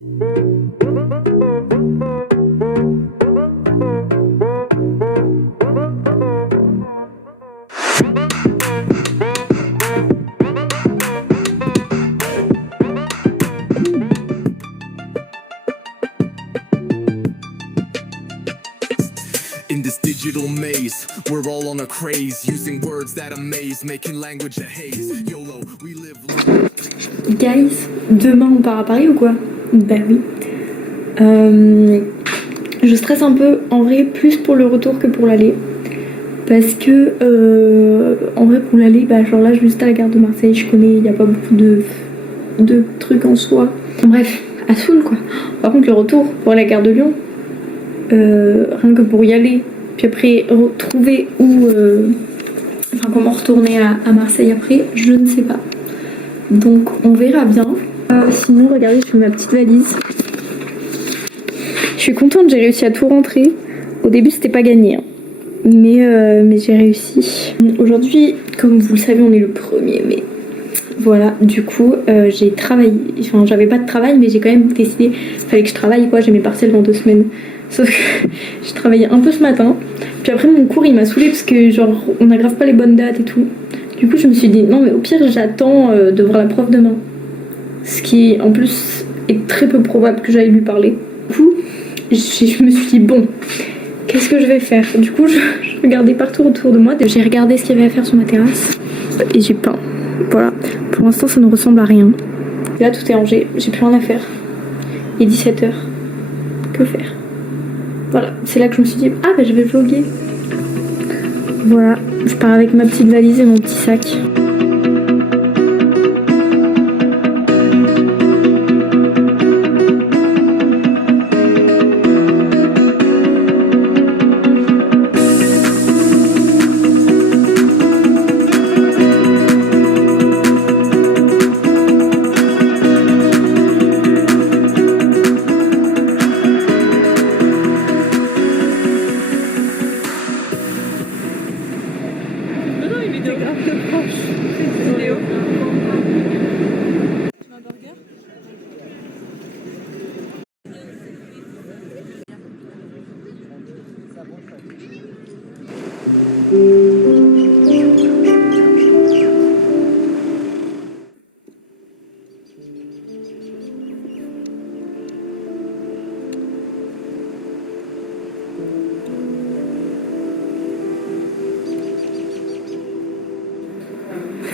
In this digital maze, we're all on a craze, using words that amaze, making language a haze. YOLO, we live. Guys, demain on part à Paris ou quoi? Bah oui. Je stresse un peu, en vrai, plus pour le retour que pour l'aller. Parce que, en vrai, pour l'aller, bah genre là, juste à la gare de Marseille, je connais, il n'y a pas beaucoup de trucs en soi. Bref, à Soul quoi. Par contre, le retour pour la gare de Lyon, rien que pour y aller, puis après retrouver où, enfin comment retourner à Marseille après, je ne sais pas. Donc on verra bien. Sinon, regardez, je fais ma petite valise. Je suis contente, j'ai réussi à tout rentrer. Au début, c'était pas gagné, hein. Mais j'ai réussi. Aujourd'hui, comme vous le savez, on est le 1er mai. Voilà, du coup, j'ai travaillé. Enfin, j'avais pas de travail, mais j'ai quand même décidé. Fallait que je travaille, quoi. J'ai mes partiels dans 2 semaines. Sauf que j'ai travaillé un peu ce matin. Puis après, mon cours, il m'a saoulée parce que, genre, on n'aggrave pas les bonnes dates et tout. Du coup, je me suis dit, non, mais au pire, j'attends de voir la prof demain. Ce qui, en plus, est très peu probable que j'aille lui parler. Du coup, je me suis dit, bon, qu'est-ce que je vais faire? Du coup, je regardais partout autour de moi. J'ai regardé ce qu'il y avait à faire sur ma terrasse. Et j'ai peint. Voilà. Pour l'instant, ça ne ressemble à rien. Et là, tout est rangé. J'ai plus rien à faire. Il est 17h. Que faire? Voilà. C'est là que je me suis dit, ah, bah, je vais vlogger. Voilà. Je pars avec ma petite valise et mon petit sac.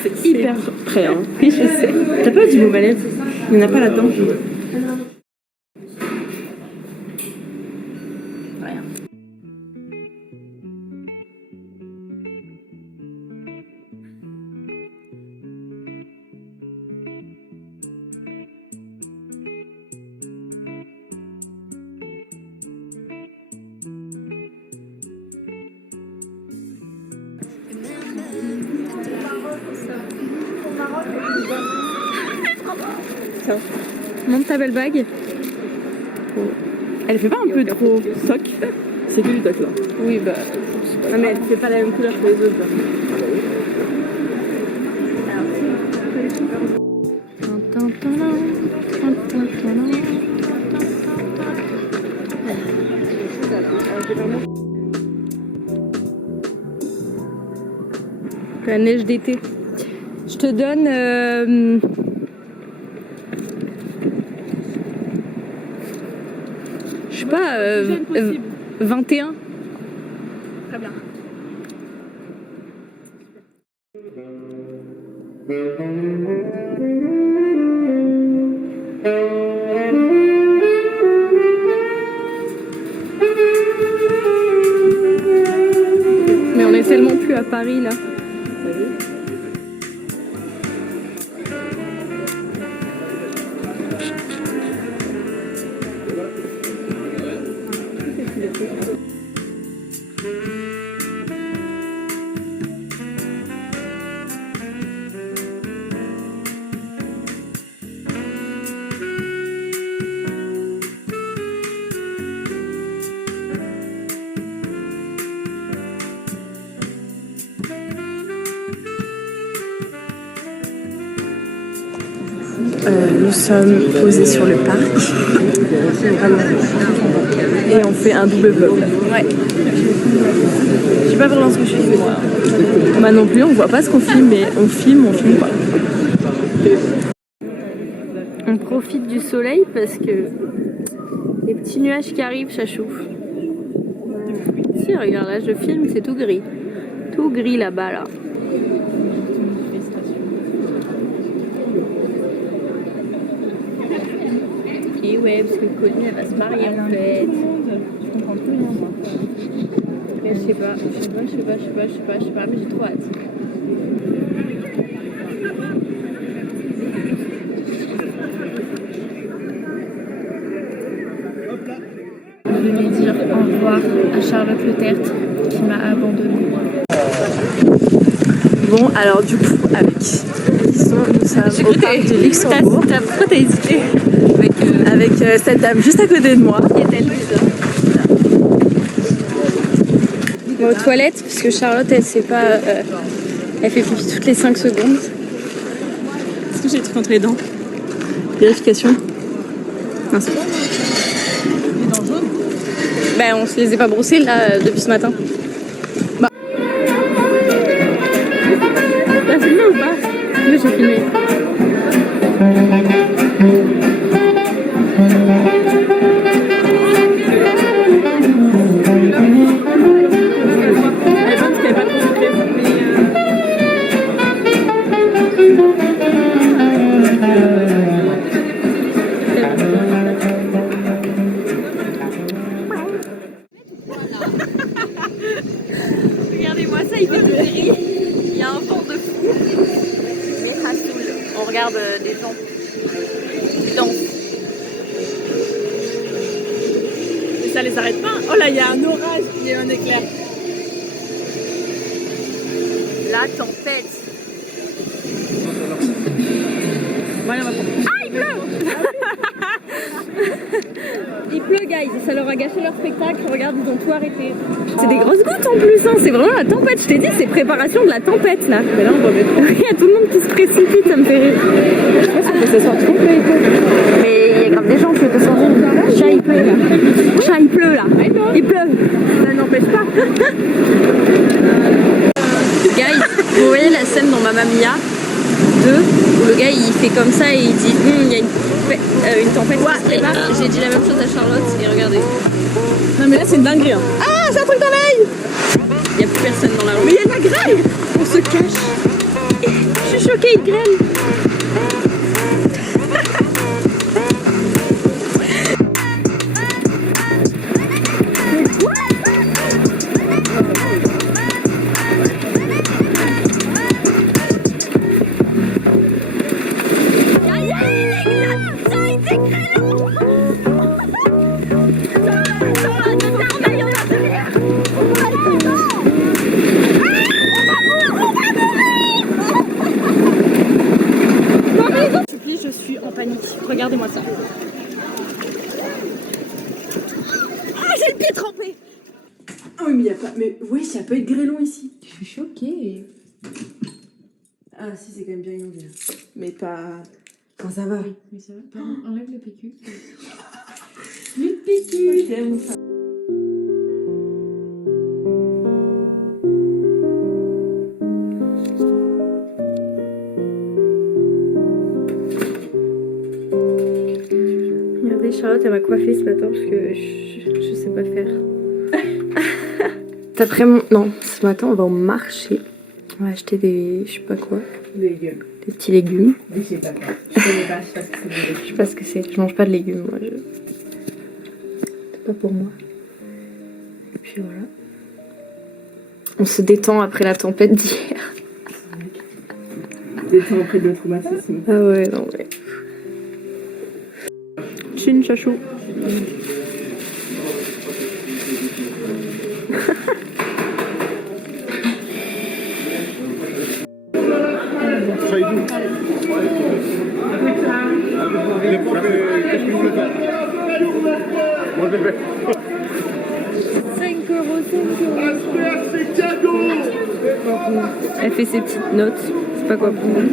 C'est hyper prêt, hein. Oui, je sais. T'as pas du Beauvalet? Il n'y en a pas là-dedans. Rien. Tiens, monte ta belle bague. Elle fait pas un peu trop soc? C'est que du toc là. Oui, bah. Non, mais elle fait pas la même couleur que les autres. Là. La neige d'été. Je te donne. Je sais pas. 21. Très bien. Mais on est tellement plus à Paris là. Nous sommes posés sur le parc. Et on fait un double vlog. Ouais. Je sais pas vraiment ce que je filme moi. Bah non plus, on voit pas ce qu'on filme, mais on filme pas. On profite du soleil parce que les petits nuages qui arrivent, ça chauffe. Si, regarde là, je filme, c'est tout gris. Tout gris là-bas là. Et ouais, parce que Connie elle va se marier en fait. Je comprends plus rien moi. Mais je sais pas, mais j'ai trop hâte. Je venais dire au revoir à Charlotte Le Tertre qui m'a abandonnée. Bon, alors du coup, avec Lisson, nous sommes au parc de Luxembourg. Pourquoi t'as hésité? Avec cette dame juste à côté de moi. Qui est-elle déjà? Bon, aux toilettes, parce que Charlotte, elle sait pas. Elle fait pipi toutes les 5 secondes. Est-ce que j'ai des trucs entre les dents? Vérification. Non, c'est bon. Ben, on se les a pas brossés là depuis ce matin. Bah. T'as filmé ou pas? Oui, j'ai filmé. Regardez-moi ça, il fait tout rire. Il y a un vent de fou. Mais Hassoul, on regarde des gens qui dansent. Et ça les arrête pas. Oh là, il y a un orage, il y a un éclair. La tempête. Voilà, ah, il pleut. Il pleut, guys, ça leur a gâché leur spectacle. Regarde, ils ont tout arrêté. C'est des grosses gouttes en plus, hein. C'est vraiment la tempête. Je t'ai dit, c'est préparation de la tempête là. Mais là, on va mettre. Il y a tout le monde qui se précipite, ça me fait rire. Je pense que ce soir, complet. Mais il y a grave des gens qui peuvent sortir. Chat, il pleut là. Chat, il pleut là. Il pleut. Ça n'empêche pas. Guys, vous voyez la scène dans Mamma Mia 2 où le gars il fait comme ça et il dit il y a une tempête qui se prépare. J'ai dit la même chose à Charlotte et regardez. Non mais là c'est une dinguerie hein. Ah j'ai un truc dans l'œil. Il n'y a plus personne dans la rue. Mais il y a de la grêle. On se cache. Je suis choquée, il grêle. Je suis en panique. Regardez-moi ça. Ah, j'ai le pied trempé. Ah oui, mais il n'y a pas. Mais oui, il y a pas eu de grêlon ici. Je suis choquée. Ah, si, c'est quand même bien inondé. Mais pas. Quand ça va. Oui, mais ça va. Enlève le PQ. Le PQ. J'aime ça. Charlotte elle m'a coiffée ce matin parce que je sais pas faire. Après non, ce matin on va au marché. On va acheter des, je sais pas quoi. Des légumes. Des petits légumes. Oui, je sais pas quoi. Je connais pas, je sais pas ce que c'est. Je sais pas ce que c'est. Je mange pas de légumes moi. C'est pas pour moi. Et puis voilà. On se détend après la tempête d'hier. Détend après de le traumatisme. Ah ouais, non mais. Chin chachou. Elle fait ses petites notes. C'est pas quoi pour nous.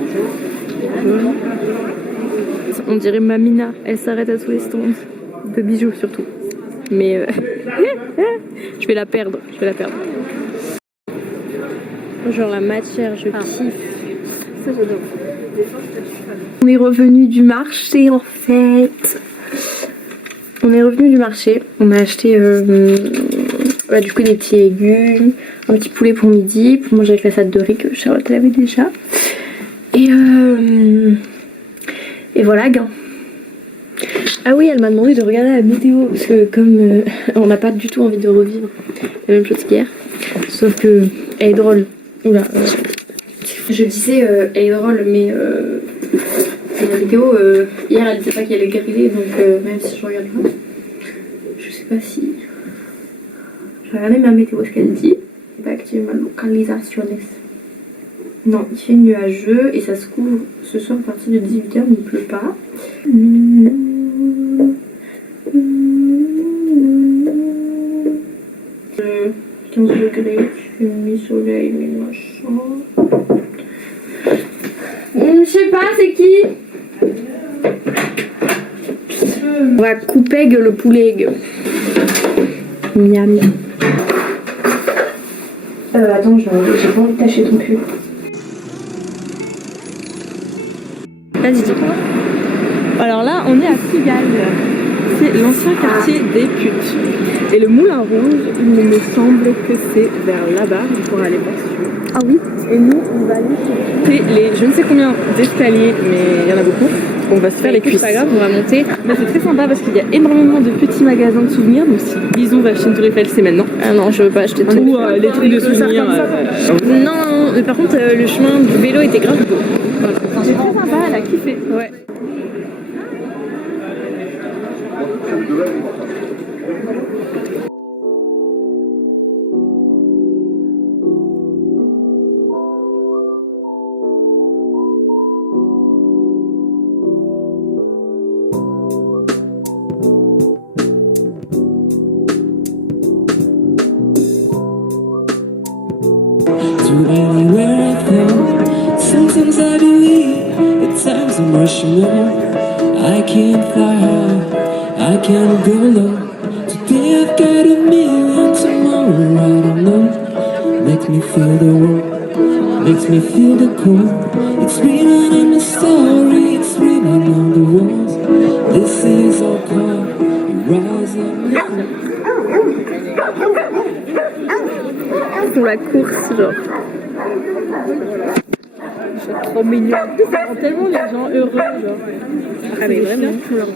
On dirait Mamina, elle s'arrête à tous les stands. De bijoux surtout. Mais je vais la perdre, Genre la matière, je kiffe. Ça j'adore. On est revenu du marché en fait. On a acheté du coup des petits légumes, un petit poulet pour midi, pour manger avec la salade de riz que Charlotte elle avait déjà. Et voilà, gain. Ah oui, elle m'a demandé de regarder la météo, parce que comme on n'a pas du tout envie de revivre la même chose qu'hier, sauf que elle est drôle. Oula. Je disais, elle est drôle, mais la météo, hier elle disait pas qu'elle allait griller, donc même si je regarde pas, je sais pas si... Je vais regarder ma météo, ce qu'elle dit. Activer ma localisation. Non, il fait nuageux et ça se couvre ce soir à partir de 18h, mais il pleut pas. 15 degrés, mi-soleil, mi-machin. Je sais pas, c'est qui? On va couper le poulet. Miam. Attends, j'ai pas envie de tâcher ton cul. Vas-y, dis-moi. Alors là, on est à Pigalle. C'est l'ancien quartier des putes. Et le Moulin Rouge, il me semble que c'est vers là-bas. On pourra aller voir si tu veux. Ah oui. Et nous, on va aller chercher les je ne sais combien d'escaliers, mais il y en a beaucoup. On va se faire les cuisses. C'est pas grave, on va monter. Mais c'est très sympa parce qu'il y a énormément de petits magasins de souvenirs. Donc si Lison va acheter une Tour Eiffel, c'est maintenant. Ah non, je veux pas acheter de Ou les trucs de souvenirs. Non, mais par contre, le chemin du vélo était grave beau. Voilà. C'est très sympa, elle a kiffé. Ouais. To anywhere I go, sometimes I believe, at times I'm rushing on. I can't fly high, I can't go low. Today I've got a million, tomorrow I don't know. Makes me feel the warmth, makes me feel the cold. It's written in the story, it's written on the walls. This is our call, we rise up. Pour la course, genre. C'est trop mignon. Ça rend tellement les gens heureux, genre. Ah mais vraiment. Pour leur vie.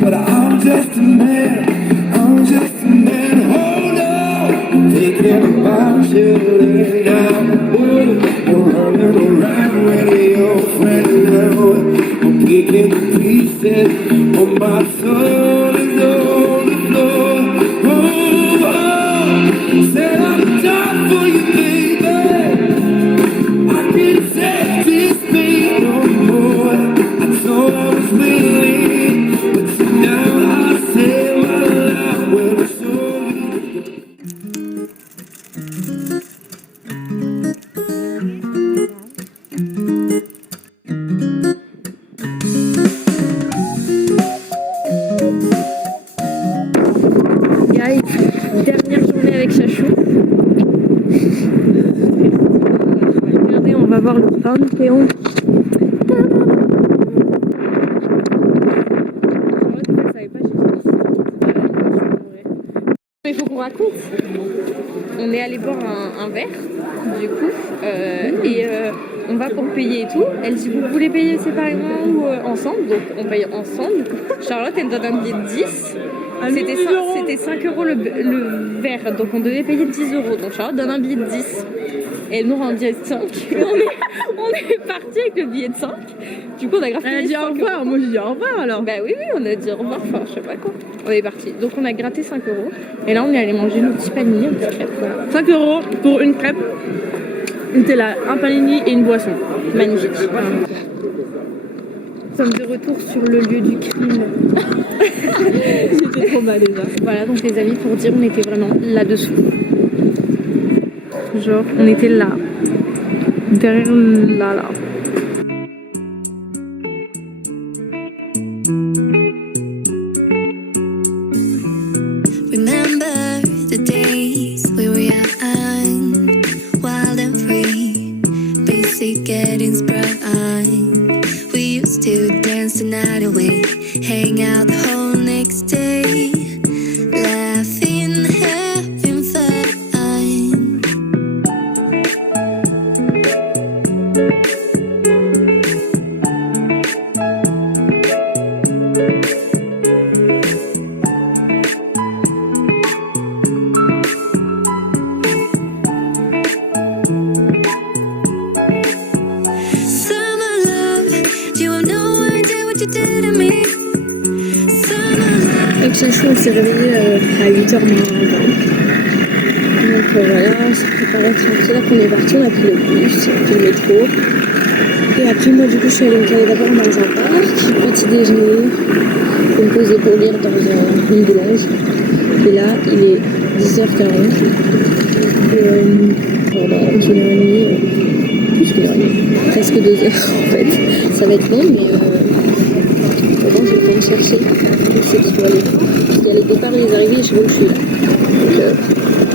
But I'm just a man, hold on. Thinking about you now. You're running around with your friend now. I'm picking the pieces of my soul is on the floor. Oh, said I'm done for you, baby. I can't take this thing no more. I thought I was willing, but now I say my life when it's over. Guys, dernière journée avec Chachou. Regardez, on va voir le Panthéon. Il faut qu'on raconte. On est allé boire un verre, du coup, et on va pour payer et tout. Elle dit, vous voulez payer séparément ou ensemble? Donc on paye ensemble. Charlotte, elle donne un billet de 10. C'était 5 € le verre, donc on devait payer 10 €. Donc Charlotte donne un billet de 10. Et elle nous rend un billet de 5. On est parti avec le billet de 5. Du coup, on a gratté. Elle a dit au revoir, moi j'ai dit au revoir alors. Bah oui, on a dit au revoir, enfin, je sais pas quoi. On est parti. Donc, on a gratté 5 €. Et là, on est allé manger nos petits paniers, nos petites crêpes. Voilà. 5 € pour une crêpe, Nutella, un panini et une boisson. Magnifique. Nous sommes de retour sur le lieu du crime. J'étais trop mal déjà. Voilà, donc les amis, pour dire, on était vraiment là-dessous. Genre, on était là. Derrière là. Remember the days we were young, wild and free, basic getting sprung. We used to dance the night away, hang out the whole next day, laughing, having fun. Summer love, you have no idea what you did to me. Summer love. Donc ce soir on s'est réveillé à 8h moins 20. Donc voilà, on s'est préparé tranquille, après on est parti, on a pris le bus, puis le métro. Et après moi du coup je suis allée me caler d'abord dans un parc, petit déjeuner, pour me poser pour lire dans une boulange. Et là il est 10h40. Et pendant une heure et demie, plus qu'une heure et demie, presque 2 heures en fait. Ça va être long mais avant je vais pas me chercher. C'est qu'il faut aller. Parce qu'il y a les départs et les arrivées et je sais où je suis là. Donc